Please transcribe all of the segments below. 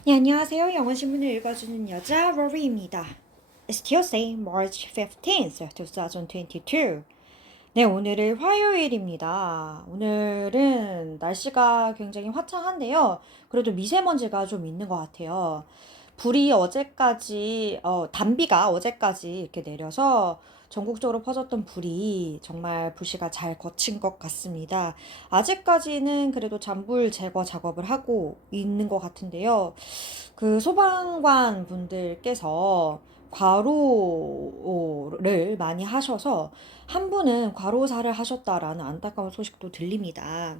네, 안녕하세요. 영어 신문을 읽어주는 여자 로리입니다. It's Tuesday, March 15th, 2022. 네, 오늘은 화요일입니다. 오늘은 날씨가 굉장히 화창한데요. 그래도 미세먼지가 좀 있는 것 같아요. 단비가 어제까지 이렇게 내려서 전국적으로 퍼졌던 불이 정말 불씨가 잘 거친 것 같습니다. 아직까지는 그래도 잔불 제거 작업을 하고 있는 것 같은데요. 그 소방관 분들께서 과로를 많이 하셔서 한 분은 과로사를 하셨다라는 안타까운 소식도 들립니다.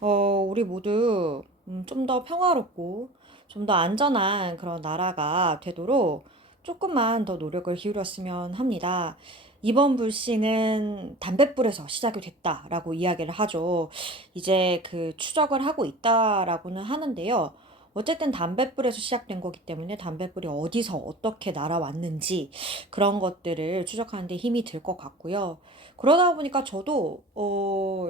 우리 모두 좀 더 평화롭고 좀 더 안전한 그런 나라가 되도록 조금만 더 노력을 기울였으면 합니다. 이번 불씨는 담뱃불에서 시작이 됐다라고 이야기를 하죠. 이제 그 추적을 하고 있다라고는 하는데요. 어쨌든 담뱃불에서 시작된 거기 때문에 담뱃불이 어디서 어떻게 날아왔는지 그런 것들을 추적하는 데 힘이 들 것 같고요. 그러다 보니까 저도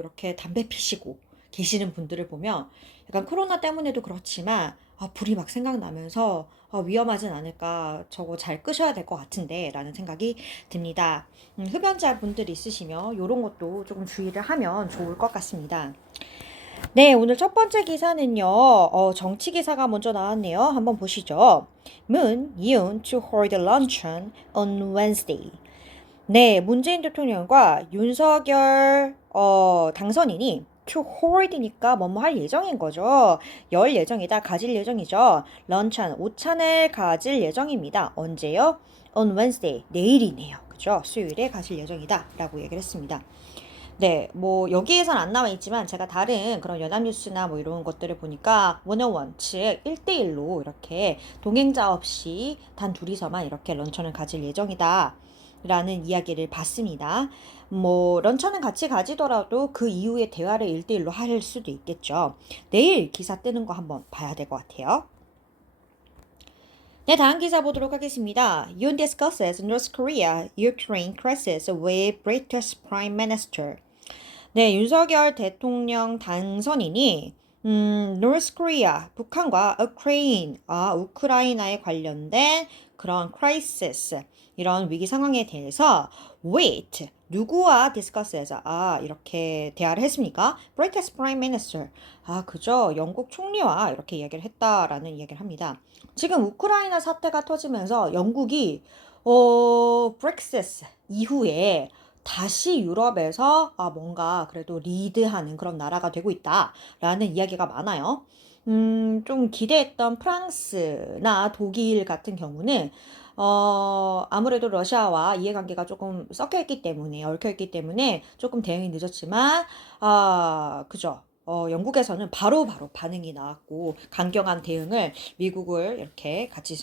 이렇게 담배 피시고 계시는 분들을 보면 약간 코로나 때문에도 그렇지만 불이 막 생각나면서 위험하진 않을까 저거 잘 끄셔야 될 것 같은데 라는 생각이 듭니다. 흡연자 분들 있으시면 이런 것도 조금 주의를 하면 좋을 것 같습니다. 네, 오늘 첫 번째 기사는요, 정치 기사가 먼저 나왔네요. 한번 보시죠. Moon, Yoon to hold luncheon on Wednesday. 네, 문재인 대통령과 윤석열 당선인이 to hold니까 뭐뭐 할 예정인 거죠. 열 예정이다, 가질 예정이죠. 런천, 오찬을 가질 예정입니다. 언제요? On Wednesday, 내일이네요. 그죠? 수요일에 가질 예정이다 라고 얘기를 했습니다. 네, 뭐 여기에선 안 나와 있지만 제가 다른 그런 연합뉴스나 뭐 이런 것들을 보니까 원어원, 즉 1대1로 이렇게 동행자 없이 단 둘이서만 이렇게 런천을 가질 예정이다. 라는 이야기를 봤습니다. 뭐 런천은 같이 가지더라도 그 이후에 대화를 1대1로 할 수도 있겠죠. 내일 기사 뜨는 거 한번 봐야 될 것 같아요. 네, 다음 기사 보도록 하겠습니다. Yoon discusses North Korea Ukraine crisis with British Prime Minister. 네, 윤석열 대통령 당선인이 North Korea, 북한과 우크라이나에 관련된 그런 crisis, 이런 위기 상황에 대해서 with 누구와 discuss해서 이렇게 대화를 했습니까? British Prime Minister. 그죠. 영국 총리와 이렇게 이야기를 했다라는 이야기를 합니다. 지금 우크라이나 사태가 터지면서 영국이 브렉시트 이후에 다시 유럽에서 뭔가 그래도 리드하는 그런 나라가 되고 있다라는 이야기가 많아요. 좀 기대했던 프랑스나 독일 같은 경우는 아무래도 러시아와 이해관계가 조금 얽혀있기 때문에 조금 대응이 늦었지만, 그죠. 영국에서는 바로바로 반응이 나왔고, 강경한 대응을 미국을 이렇게 같이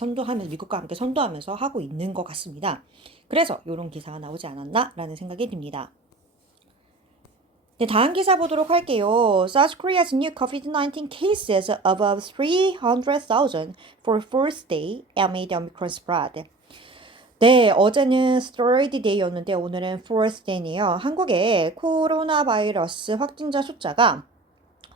미국과 함께 선도하면서 하고 있는 것 같습니다. 그래서 이런 기사가 나오지 않았나라는 생각이 듭니다. 네, 다음 기사 보도록 할게요. South Korea's new COVID-19 cases above 300,000 for first day amid Omicron spread. 네, 어제는 third day였는데 오늘은 fourth day네요. 한국의 코로나 바이러스 확진자 숫자가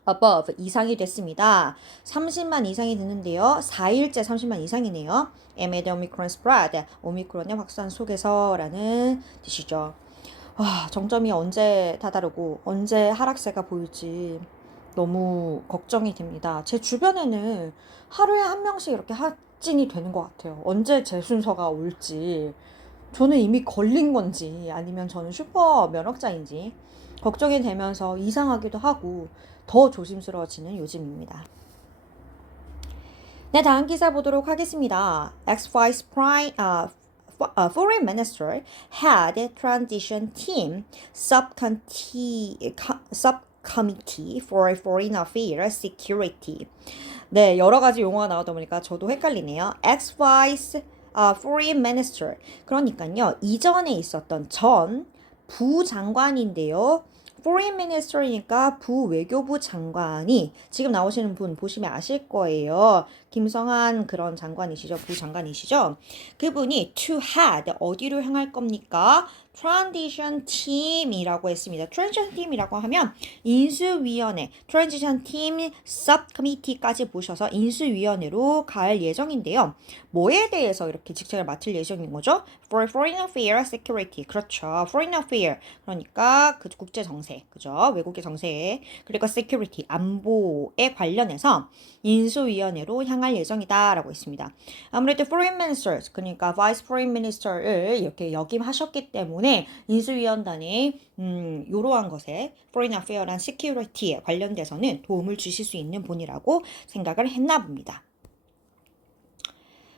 above 이상이 됐습니다. 30만 이상이 됐는데요. 4일째 30만 이상이네요. amid Omicron spread, 오미크론의 확산 속에서라는 뜻이죠. 정점이 언제 다다르고 언제 하락세가 보일지 너무 걱정이 됩니다. 제 주변에는 하루에 한 명씩 이렇게 확진이 되는 것 같아요. 언제 제 순서가 올지. 저는 이미 걸린 건지 아니면 저는 슈퍼 면역자인지 걱정이 되면서 이상하기도 하고 더 조심스러워지는 요즘입니다. 네, 다음 기사 보도록 하겠습니다. Ex-Vice Prime, Foreign Minister had transition team subcommittee for Foreign Affairs Security. 네, 여러 가지 용어가 나오다 보니까 저도 헷갈리네요. Ex-Vice Foreign Minister. 그러니까요, 이전에 있었던 전 부장관인데요. Foreign Minister이니까 부외교부 장관이 지금 나오시는 분 보시면 아실 거예요. 김성한 그런 장관이시죠. 부장관이시죠. 그분이 to head 어디로 향할 겁니까? transition team이라고 했습니다. transition team이라고 하면 인수위원회, transition team subcommittee까지 보셔서 인수위원회로 갈 예정인데요. 뭐에 대해서 이렇게 직책을 맡을 예정인 거죠? For Foreign Affairs Security. 그렇죠. Foreign Affairs. 그러니까 그 국제 정세, 그죠? 외국의 정세. 그리고 Security, 안보에 관련해서 인수위원회로 향할 예정이다라고 했습니다. 아무래도 Foreign Minister, 그러니까 Vice Foreign Minister를 이렇게 역임하셨기 때문에 인수위원단에 이러한 것에 Foreign Affairs랑 Security에 관련돼서는 도움을 주실 수 있는 분이라고 생각을 했나 봅니다.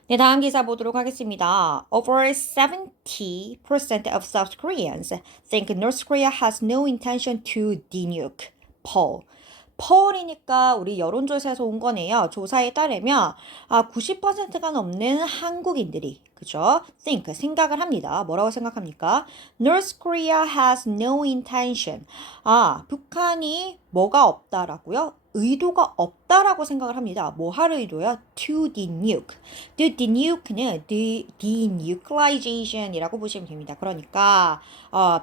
네, 다음 기사 보도록 하겠습니다. Over 70% of South Koreans think North Korea has no intention to denuke Paul. 펄이니까 우리 여론조사에서 온 거네요. 조사에 따르면 90%가 넘는 한국인들이 그죠? think 생각을 합니다. 뭐라고 생각합니까? North Korea has no intention. 북한이 뭐가 없다라고요? 의도가 없다라고 생각을 합니다. 뭐 할 의도요? To denuke. To denuke는 denuclearization이라고 보시면 됩니다. 그러니까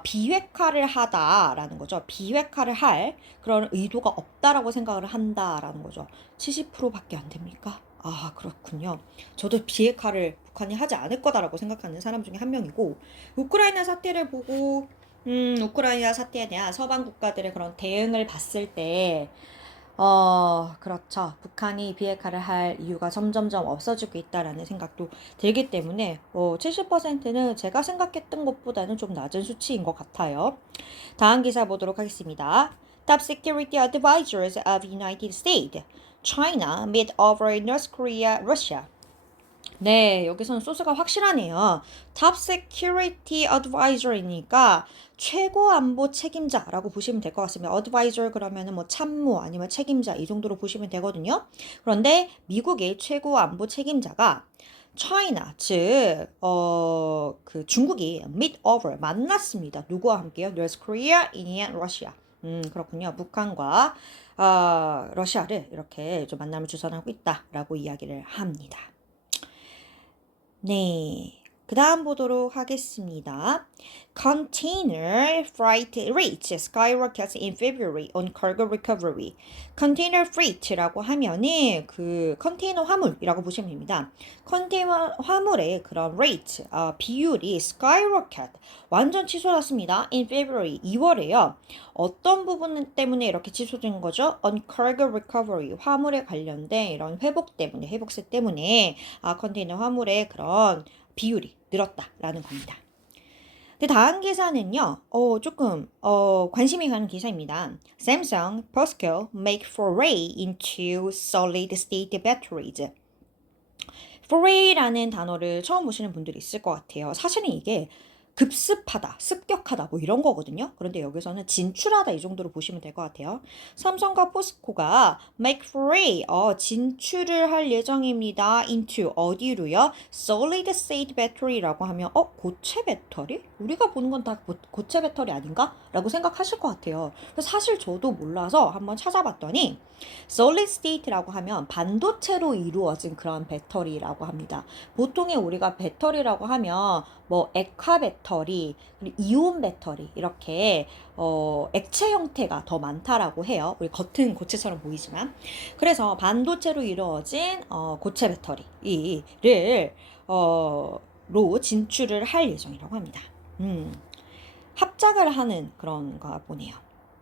비핵화를 하다라는 거죠. 비핵화를 할 그런 의도가 없다라고 생각을 한다라는 거죠. 70%밖에 안 됩니까? 그렇군요. 저도 비핵화를 북한이 하지 않을 거다라고 생각하는 사람 중에 한 명이고, 우크라이나 사태를 보고 우크라이나 사태에 대한 서방 국가들의 그런 대응을 봤을 때 그렇죠. 북한이 비핵화를 할 이유가 점점점 없어지고 있다라는 생각도 들기 때문에 70%는 제가 생각했던 것보다는 좀 낮은 수치인 것 같아요. 다음 기사 보도록 하겠습니다. Top security advisors of United States, China meet over North Korea, Russia. 네, 여기서는 소스가 확실하네요. Top Security Advisor이니까 최고 안보 책임자라고 보시면 될 것 같습니다. Advisor 그러면은 뭐 참모 아니면 책임자 이 정도로 보시면 되거든요. 그런데 미국의 최고 안보 책임자가 China, 즉, 그 중국이 meet over 만났습니다. 누구와 함께요? North Korea and Russia. 그렇군요. 북한과 러시아를 이렇게 좀 만남을 주선하고 있다라고 이야기를 합니다. 네. 그 다음 보도록 하겠습니다. Container freight rates skyrockets in February on cargo recovery. Container freight라고 하면은 그 컨테이너 화물이라고 보시면 됩니다. 컨테이너 화물의 그런 rate, 비율이 skyrocket, 완전 치솟았습니다. In February, 2월에요. 어떤 부분 때문에 이렇게 치솟은 거죠? On cargo recovery, 화물에 관련된 이런 회복 때문에, 회복세 때문에 컨테이너 화물의 그런 비율이 늘었다라는 겁니다. 근데 다음 기사는요, 조금, 관심이 가는 기사입니다. Samsung, POSCO make foray into solid state batteries. foray라는 단어를 처음 보시는 분들이 있을 것 같아요. 사실은 이게 급습하다, 습격하다 뭐 이런 거거든요. 그런데 여기서는 진출하다 이 정도로 보시면 될 것 같아요. 삼성과 포스코가 make foray, 진출을 할 예정입니다. into 어디로요? solid state battery라고 하면 고체 배터리? 우리가 보는 건 다 고체 배터리 아닌가? 라고 생각하실 것 같아요. 사실 저도 몰라서 한번 찾아봤더니 solid state라고 하면 반도체로 이루어진 그런 배터리라고 합니다. 보통의 우리가 배터리라고 하면 뭐 액화 배터리, 그리고 이온 배터리 이렇게 액체 형태가 더 많다라고 해요. 우리 겉은 고체처럼 보이지만 그래서 반도체로 이루어진 고체 배터리를 로 진출을 할 예정이라고 합니다. 합작을 하는 그런가 보네요.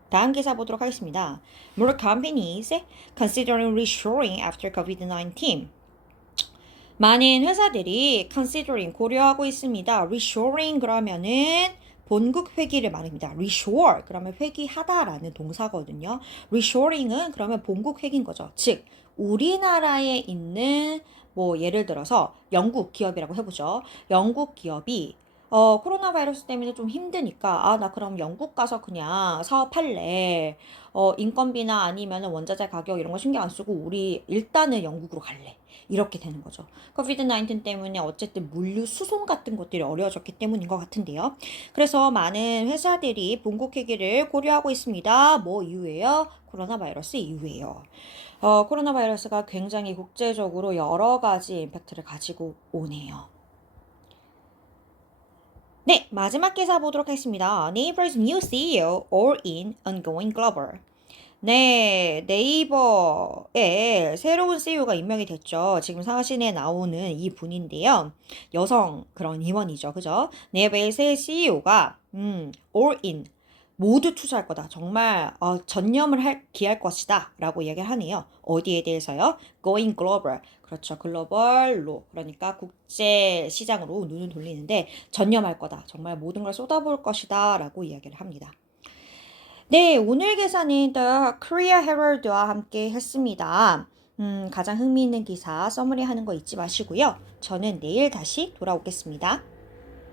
다음 기사 보도록 하겠습니다. More companies considering reshoring after COVID-19. 많은 회사들이 considering 고려하고 있습니다. reshoring 그러면은 본국 회귀를 말합니다. reshore 그러면 회귀하다라는 동사거든요. reshoring은 그러면 본국 회귀인 거죠. 즉 우리나라에 있는 뭐 예를 들어서 영국 기업이라고 해보죠. 영국 기업이 코로나 바이러스 때문에 좀 힘드니까 나 그럼 영국 가서 그냥 사업할래. 인건비나 아니면 원자재 가격 이런 거 신경 안 쓰고 우리 일단은 영국으로 갈래. 이렇게 되는 거죠. 코비드-19 때문에 어쨌든 물류 수송 같은 것들이 어려워졌기 때문인 것 같은데요. 그래서 많은 회사들이 본국 회귀를 고려하고 있습니다. 뭐 이유예요? 코로나 바이러스 이유예요. 코로나 바이러스가 굉장히 국제적으로 여러 가지 임팩트를 가지고 오네요. 네, 마지막 기사 보도록 하겠습니다. 네이버's new CEO all in on going global. 네, 네이버의 새로운 CEO가 임명이 됐죠. 지금 사진에 나오는 이 분인데요. 여성 그런 임원이죠. 그죠? 네이버의 새 CEO가 all in 모두 투자할 거다. 정말 기할 것이다. 라고 얘기를 하네요. 어디에 대해서요? Going global. 그렇죠. 글로벌로. 그러니까 국제 시장으로 눈을 돌리는데 전념할 거다. 정말 모든 걸 쏟아부을 것이다. 라고 이야기를 합니다. 네, 오늘 기사는 The Korea Herald와 함께 했습니다. 가장 흥미있는 기사 써머리 하는 거 잊지 마시고요. 저는 내일 다시 돌아오겠습니다.